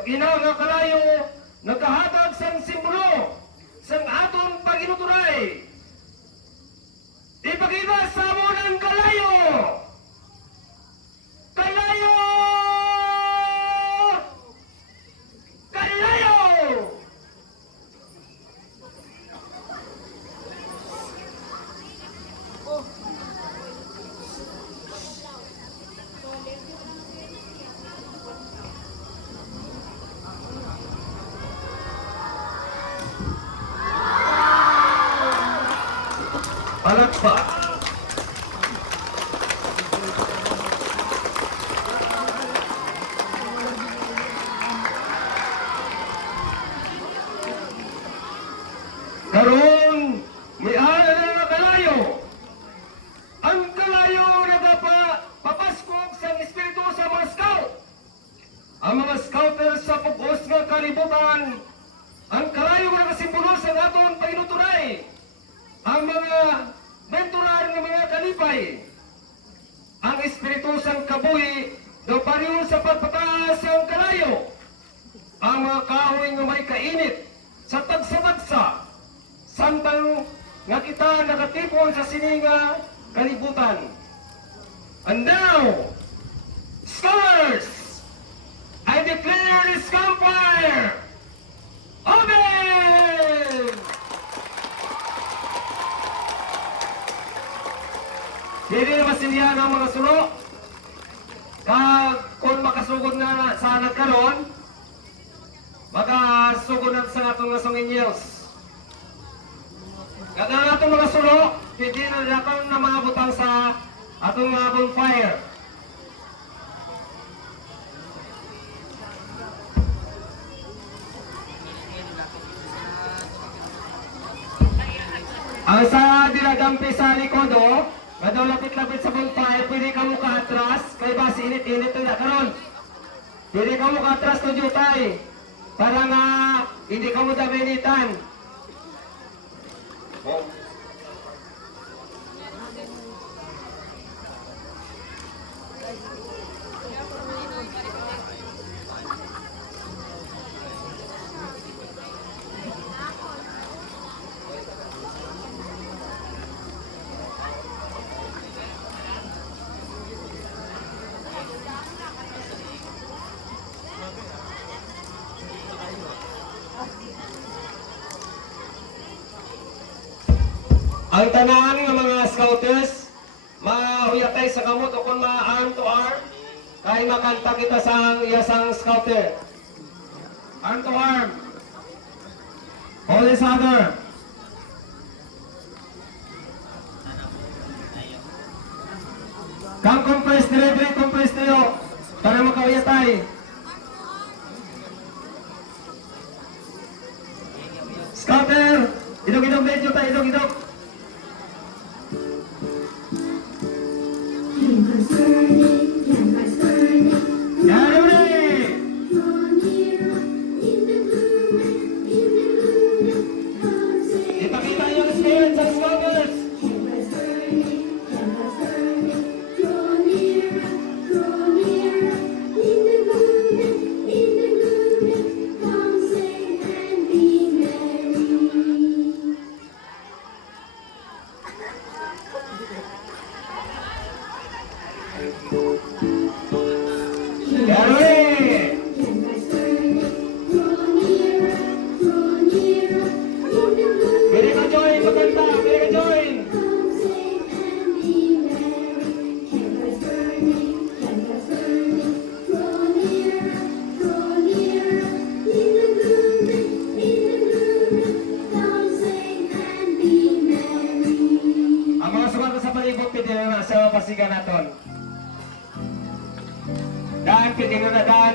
Ina nga kalayo, nagkahatag sang simbolo, sang aton paginuturay. Ipakita sa mo ng kalayo! Kalayo! Kalayo! Palakpak. Karon, may ana na kalayo. Ang kalayo nagapapaskog sa espiritu sa mga scout. Ang mga scouters sa pugos nga kalibutan, ang kalayo nga nakasimbolo sa aton painuturay. Ang mga mentorar ng mga kalipay, ang espiritu sang kabuhi do pariyon sa pagpataas ang kalayo, ang mga kahoy nga may kainit sa tagsa-tagsa, samtang nga kita nakatipon sa sininga kalibutan. And now, scholars, I declare this campfire open! Hindi na masindihan ang mga sulo. Kung makasugod na sa nagkaroon, makasugod na sa atong nasong inyos. Kaya ang atong mga sulo, hindi na dapat na maabutang sa atong mga bonfire. Ang sa dinagampi sa likodo, Madaw lapit-lapit sa bonfire, pwede ka mo ka-atras, kaya ba sinit-init na karon. Pwede ka mo ka-atras to jutay, para nga hindi ka mo daminitan. Oh. Ang tanan ng mga scouters, mahuyatay sa kamot o kung ma-arm to arm, kaya makanta kita sa iyasang scouter. Arm to arm. Hold each other. Kang compress, delivery compress tayo, para makahuyatay. Scouter, idog-idog medyo tayo, idog-idog. Sa pasigan naton. Dan, pwede na dan.